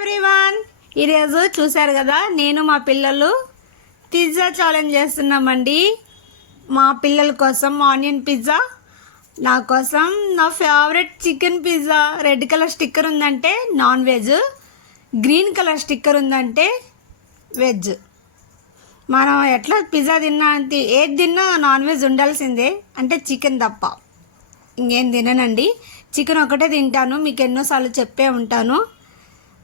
Everyone ఈరోజు చూశారు కదా నేను మా పిల్లలు పిజ్జా ఛాలెంజ్ చేస్తున్నామండి. మా పిల్లల కోసం ఆనియన్ పిజ్జా నా కోసం నా favourite chicken pizza. Red colour sticker ఉందంటే non veg green colour sticker ఉందంటే వెజ్ మనం ఎట్లా పిజ్జా తిన్నా అంటే ఏది తిన్నా నాన్ వెజ్ ఉండాల్సిందే అంటే చికెన్ తప్ప. ఇంకేం తిననండి. చికెన్ ఒకటే తింటాను మీకు ఎన్నోసార్లు చెప్పే ఉంటాను.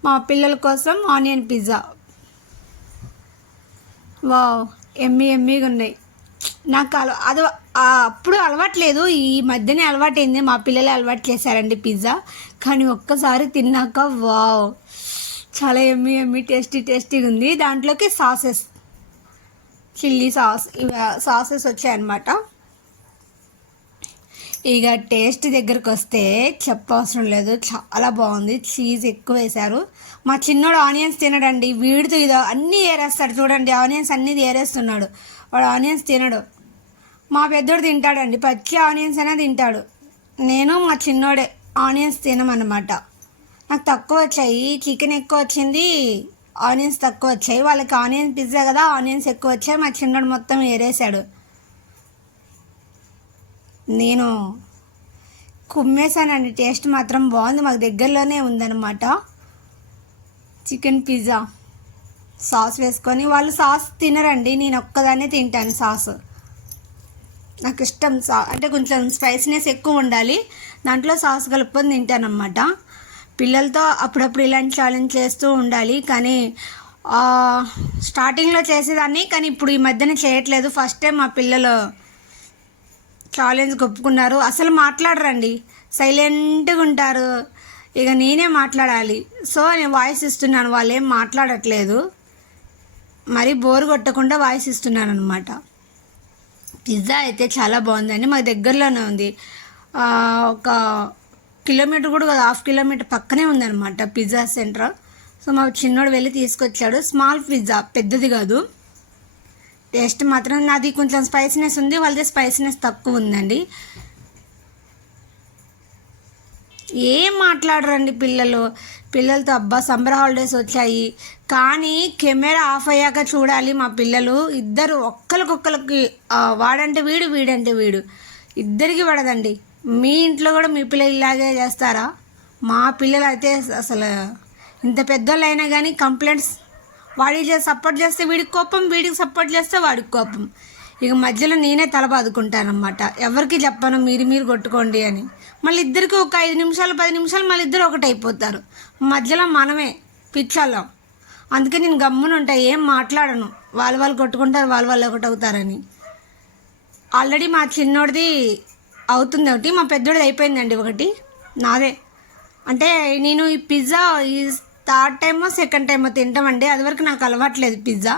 మా పిల్లల కోసం ఆనియన్ పిజ్జా. వావ్ ఎమ్మి ఎమ్మిగా ఉన్నాయి. నాకు అల అది అప్పుడు అలవాట్లేదు. ఈ మధ్యనే అలవాటైంది. మా పిల్లలే అలవాటు చేశారండి పిజ్జా. కానీ ఒక్కసారి తిన్నాక వావ్. చాలా ఎమ్మి ఎమ్మి టేస్టీ టేస్టీగా ఉంది. దాంట్లోకి సాసెస్. చిల్లీ సాస్ ఇవి సాసెస్ వచ్చాయన్నమాట. ఇక టేస్ట్ దగ్గరకు వస్తే చెప్పవసరం లేదు. చాలా బాగుంది. చీజ్ ఎక్కువ వేశారు. మా చిన్నోడు ఆనియన్స్ తినడండి. వీడితో ఇదో అన్నీ ఏరేస్తాడు. చూడండి ఆనియన్స్ అన్నీ ఏరేస్తున్నాడు. వాడు ఆనియన్స్ తినడు. మా పెద్దోడు తింటాడండి. పచ్చి ఆనియన్స్ అయినా తింటాడు. నేను మా చిన్నోడే ఆనియన్స్ తినమన్నమాట. నాకు తక్కువ వచ్చాయి. చికెన్ ఎక్కువ వచ్చింది. ఆనియన్స్ తక్కువ వచ్చాయి. వాళ్ళకి ఆనియన్ పిజ్జా కదా ఆనియన్స్ ఎక్కువ వచ్చాయి. మా చిన్నోడు మొత్తం ఏరేశాడు. నేను కుమ్మేశానండి. టేస్ట్ మాత్రం బాగుంది. మాకు దగ్గరలోనే ఉందన్నమాట. చికెన్ పిజ్జా సాస్ వేసుకొని వాళ్ళు సాస్ తినరండి. నేను ఒక్కదాన్నే తింటాను సాస్. నాకు ఇష్టం సా అంటే కొంచెం స్పైసీనెస్ ఎక్కువ ఉండాలి. దాంట్లో సాస్ కలుపుకొని తింటానమాట పిల్లలతో అప్పుడప్పుడు ఇలాంటి ఛాలెంజ్ చేస్తూ ఉండాలి. కానీ స్టార్టింగ్లో చేసేదాన్ని. కానీ ఇప్పుడు ఈ మధ్యన చేయట్లేదు. ఫస్ట్ టైం మా పిల్లలు ఛాలెంజ్ ఒప్పుకున్నారు అసలు మాట్లాడరండి. సైలెంట్గా ఉంటారు. ఇక నేనే మాట్లాడాలి. సో నేను వాయిస్ ఇస్తున్నాను. వాళ్ళు ఏం మాట్లాడట్లేదు. మరి బోర్ కొట్టకుండా వాయిస్ ఇస్తున్నాను అనమాట పిజ్జా అయితే చాలా బాగుందండి. మాకు దగ్గరలోనే ఉంది. ఒక కిలోమీటర్ కూడా హాఫ్ కిలోమీటర్ పక్కనే ఉందన్నమాట పిజ్జా సెంటర్. సో మా చిన్నోడు వెళ్ళి తీసుకొచ్చాడు. స్మాల్ పిజ్జా పెద్దది కాదు. టేస్ట్ మాత్రం నాది కొంచెం స్పైసీనెస్ ఉంది వాళ్ళది స్పైసీనెస్ తక్కువ ఉందండి. ఏం మాట్లాడరండి పిల్లలు? పిల్లలతో అబ్బా సమ్మర్ హాలిడేస్ వచ్చాయి. కానీ కెమెరా ఆఫ్ అయ్యాక చూడాలి మా పిల్లలు. ఇద్దరు ఒక్కరికొక్కరికి వాడంటే వీడు వీడంటే వీడు. ఇద్దరికి పడదండి. మీ ఇంట్లో కూడా మీ పిల్లలు ఇలాగే చేస్తారా? మా పిల్లలు అయితే అసలు ఇంత పెద్దోళ్ళు అయినా కానీ కంప్లైంట్స్ వాడికి సపోర్ట్ చేస్తే వీడికి కోపం వీడికి సపోర్ట్ చేస్తే వాడికి కోపం. ఇక మధ్యలో నేనే తల బాదుకుంటానమాట ఎవరికి చెప్పను మీరు మీరు కొట్టుకోండి అని. మళ్ళీ ఇద్దరికి ఒక ఐదు నిమిషాలు పది నిమిషాలు మళ్ళీ ఇద్దరు ఒకటి అయిపోతారు మధ్యలో మనమే పిచ్చోళ్ళం. అందుకే నేను గమ్మున ఉంటా ఏం మాట్లాడను. వాళ్ళు వాళ్ళు కొట్టుకుంటారు వాళ్ళు వాళ్ళు ఒకటి అవుతారని ఆల్రెడీ మా చిన్నోడిది అవుతుంది ఒకటి మా పెద్దోడిది అయిపోయిందండి ఒకటి. నాదే. అంటే నేను ఈ పిజ్జా ఈ థర్డ్ టైమో సెకండ్ టైమో తింటామండి. అది వరకు నాకు అలవాట్లేదు పిజ్జా.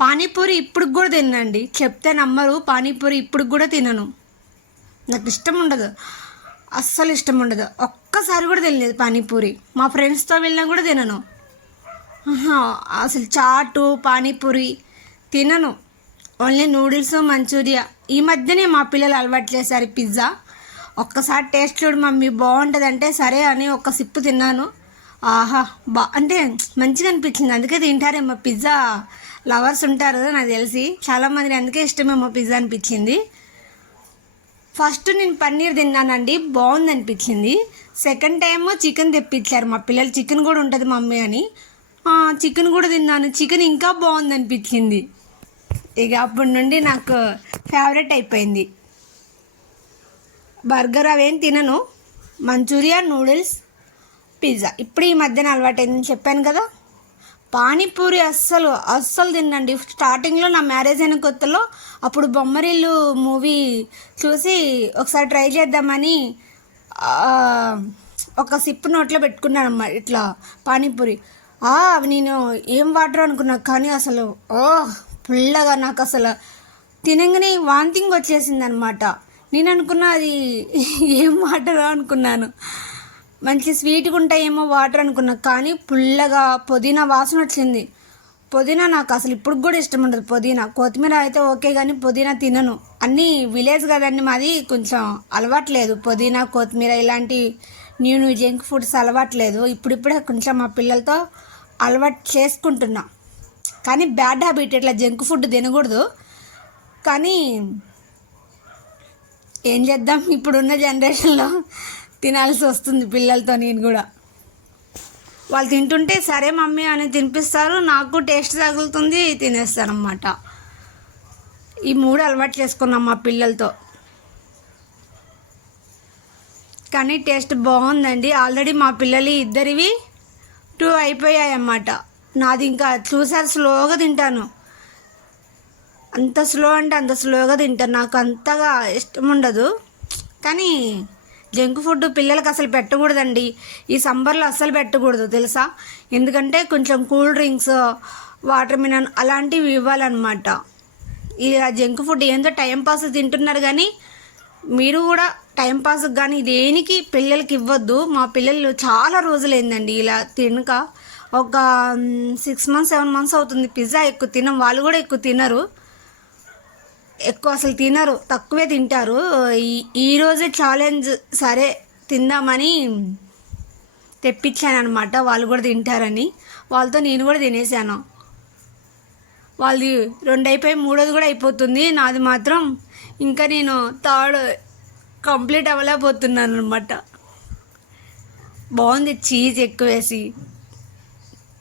పానీపూరి ఇప్పుడు కూడా తినండి చెప్తే నమ్మరు. పానీపూరి ఇప్పుడు కూడా తినను. నాకు ఇష్టం ఉండదు. అస్సలు ఇష్టం ఉండదు. ఒక్కసారి కూడా తినలేదు పానీపూరి. మా ఫ్రెండ్స్తో వెళ్ళినా కూడా తినను. అసలు చాటు పానీపూరి తినను. Only noodles manchurian. ఈ మధ్యనే మా పిల్లలు అలవాటు చేశారు పిజ్జా. ఒక్కసారి టేస్ట్ చూడు మమ్మీ బాగుంటుందంటే సరే అని ఒక సిప్పు తిన్నాను. ఆహా బా అంటే మంచిగా అనిపించింది. అందుకే తింటారేమో పిజ్జా లవర్స్ ఉంటారు నాకు తెలిసి. చాలామంది అందుకే ఇష్టమేమో పిజ్జా అనిపించింది. ఫస్ట్ నేను పన్నీర్ తిన్నానండి బాగుంది అనిపించింది. సెకండ్ టైమ్ చికెన్ తెప్పించారు. మా పిల్లలు చికెన్ కూడా ఉంటుంది మమ్మీ అని. చికెన్ కూడా తిన్నాను. చికెన్ ఇంకా బాగుంది అనిపించింది. ఇక అప్పటి నుండి నాకు ఫేవరెట్ అయిపోయింది. బర్గర్ అవేం తినను. Manchurian noodles pizza. ఇప్పుడు ఈ మధ్యన అలవాటైందని చెప్పాను కదా? పానీపూరి అస్సలు అస్సలు తినండి స్టార్టింగ్లో నా మ్యారేజ్ అయిన కొత్తలో అప్పుడు బొమ్మరిల్లు మూవీ చూసి ఒకసారి ట్రై చేద్దామని ఒక సిప్ నోట్లో పెట్టుకున్నాను అన్నమాట ఇట్లా పానీపూరి. అవి నేను ఏం వాటర్ అనుకున్నా కానీ అసలు ఓ పుల్లగా నాకు అసలు తినగానే వాంతింగ్ వచ్చేసింది అనమాట నేను అనుకున్నా అది ఏం వాటర్ అనుకున్నాను. మంచి స్వీట్గా ఉంటాయేమో వాటర్ అనుకున్నా కానీ పుల్లగా పుదీనా వాసన వచ్చింది. పుదీనా నాకు అసలు ఇప్పుడు కూడా ఇష్టం ఉండదు పుదీనా. కొత్తిమీర అయితే ఓకే కానీ పుదీనా తినను. అన్నీ విలేజ్ కదండి మాది కొంచెం అలవాట్లేదు. పుదీనా కొత్తిమీర ఇలాంటి న్యూ న్యూ జంక్ ఫుడ్స్ అలవాట్లేదు. ఇప్పుడిప్పుడే కొంచెం మా పిల్లలతో అలవాటు చేసుకుంటున్నా. కానీ బ్యాడ్ హ్యాబిట్ ఇట్లా జంక్ ఫుడ్ తినకూడదు. కానీ ఏం చేద్దాం? ఇప్పుడున్న జనరేషన్లో తినాల్సి వస్తుంది పిల్లలతో నేను కూడా. వాళ్ళు తింటుంటే సరే మమ్మీ అని తినిపిస్తారు. నాకు టేస్ట్ తగులుతుంది తినేస్తారనమాట ఈ మూడు అలవాటు చేసుకున్నాం మా పిల్లలతో. కానీ టేస్ట్ బాగుందండి. ఆల్రెడీ మా పిల్లలు ఇద్దరివి టూ అయిపోయాయి అన్నమాట నాది ఇంకా చూసారు స్లోగా తింటాను. అంత స్లో అంటే అంత స్లోగా తింటాను. నాకు అంతగా ఇష్టం ఉండదు. కానీ జంక్ ఫుడ్ పిల్లలకి అసలు పెట్టకూడదండి. ఈ సమ్మర్లో అస్సలు పెట్టకూడదు తెలుసా? ఎందుకంటే కొంచెం కూల్ డ్రింక్స్ వాటర్ మినన్ అలాంటివి ఇవ్వాలన్నమాట. ఈ జంక్ ఫుడ్ ఏందో టైంపాస్ తింటున్నారు కానీ మీరు కూడా టైంపాస్ కానీ దేనికి పిల్లలకి ఇవ్వద్దు. మా పిల్లలు చాలా రోజులైందండి ఇలా తినక. ఒక సిక్స్ మంత్స్ సెవెన్ మంత్స్ అవుతుంది. పిజ్జా ఎక్కువ తినం వాళ్ళు కూడా ఎక్కువ తినరు. ఎక్కువ అసలు తినరు. తక్కువే తింటారు. ఈరోజు ఈరోజే ఛాలెంజ్ సరే తిందామని తెప్పించాను అనమాట వాళ్ళు కూడా తింటారని. వాళ్ళతో నేను కూడా తినేసాను. వాళ్ళది రెండు అయిపోయి మూడోది కూడా అయిపోతుంది. నాది మాత్రం ఇంకా నేను థర్డ్ కంప్లీట్ అవ్వలేకపోతున్నాను అనమాట బాగుంది చీజ్ ఎక్కువ వేసి.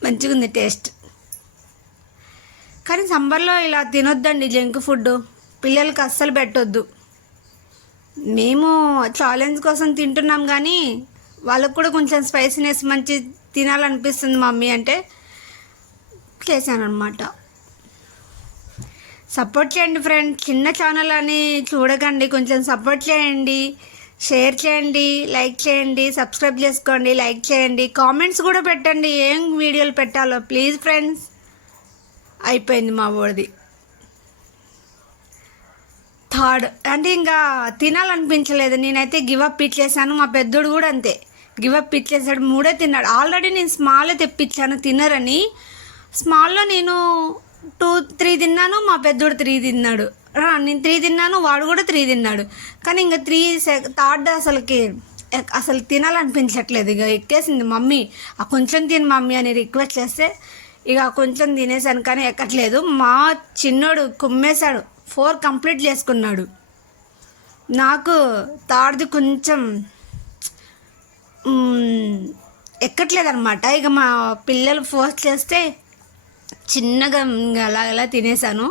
మంచిగా ఉంది టేస్ట్ కానీ సమ్మర్లో ఇలా తినొద్దండి జంక్ ఫుడ్ పిల్లలకి అస్సలు పెట్టొద్దు. మేము ఛాలెంజ్ కోసం తింటున్నాం కానీ వాళ్ళకు కూడా కొంచెం స్పైసీనెస్ మంచి తినాలనిపిస్తుంది మమ్మీ అంటే చేశానమాట సపోర్ట్ చేయండి ఫ్రెండ్ చిన్న ఛానల్ అని చూడకండి. కొంచెం సపోర్ట్ చేయండి. షేర్ చేయండి. లైక్ చేయండి. సబ్స్క్రైబ్ చేసుకోండి. లైక్ చేయండి. కామెంట్స్ కూడా పెట్టండి. ఏం వీడియోలు పెట్టాలో. ప్లీజ్ ఫ్రెండ్స్ అయిపోయింది మా వాడిది థర్డ్. అంటే ఇంకా తినాలనిపించలేదు. నేనైతే గివ్ అప్ ఇచ్చేసాను. మా పెద్దోడు కూడా అంతే. గివప్ ఇచ్చేసాడు. మూడే తిన్నాడు. ఆల్రెడీ నేను స్మాల్ తెప్పించాను. తినరని. స్మాల్లో నేను టూ త్రీ తిన్నాను. మా పెద్దోడు త్రీ తిన్నాడు. నేను త్రీ తిన్నాను. వాడు కూడా త్రీ తిన్నాడు. కానీ ఇంకా త్రీ థర్డ్ అసలుకి ఎక్- అసలు తినాలనిపించట్లేదు. ఇక ఎక్కేసింది మమ్మీ. ఆ కొంచెం తిని మమ్మీ అని రిక్వెస్ట్ చేస్తే ఇక కొంచెం తినేసాను. కానీ ఎక్కట్లేదు. మా చిన్నోడు కుమ్మేశాడు. ఫోర్ కంప్లీట్ చేసుకున్నాడు. నాకు తాడిది కొంచెం మ్, ఎక్కట్లేదన్నమాట. ఇక మా పిల్లలు ఫోర్స్ చేస్తే చిన్నగా అలా అలా తినేసాను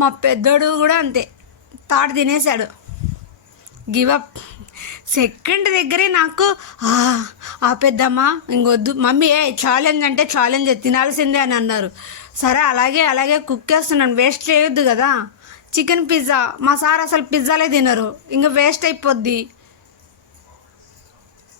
మా పెద్దోడు కూడా అంతే. తాడు తినేశాడు. Give up. సెకండ్ దగ్గరే నాకు "ఆ, ఆపేద్దామా? ఇంకొద్దు మమ్మీ ఏ ఛాలెంజ్ అంటే ఛాలెంజ్ తినాల్సిందే అని అన్నారు. సరే అలాగే అలాగే కుక్ చేస్తున్నాను. వేస్ట్ చేయొద్దు కదా. చికెన్ పిజ్జా మా సార్ అసలు పిజ్జాలే తినరు. ఇంకా వేస్ట్ అయిపోద్ది.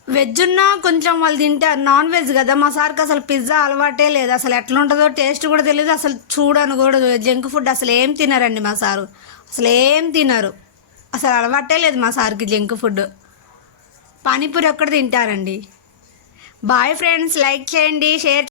వెజ్ ఉన్నా కొంచెం వాళ్ళు తింటారు. నాన్ వెజ్ కదా. మా సార్కి అసలు పిజ్జా అలవాటే లేదు. అసలు ఎట్లా ఉంటుందో టేస్ట్ కూడా తెలియదు అసలు చూడను కూడా జంక్ ఫుడ్ అసలు ఏం తినరండి మా సారు. అసలు ఏం తినరు. అసలు అలవాటే లేదు మా సార్కి జంక్ ఫుడ్ పానీపూరి ఒక్కటి తింటారండి. బాయ్ ఫ్రెండ్స్ లైక్ చేయండి షేర్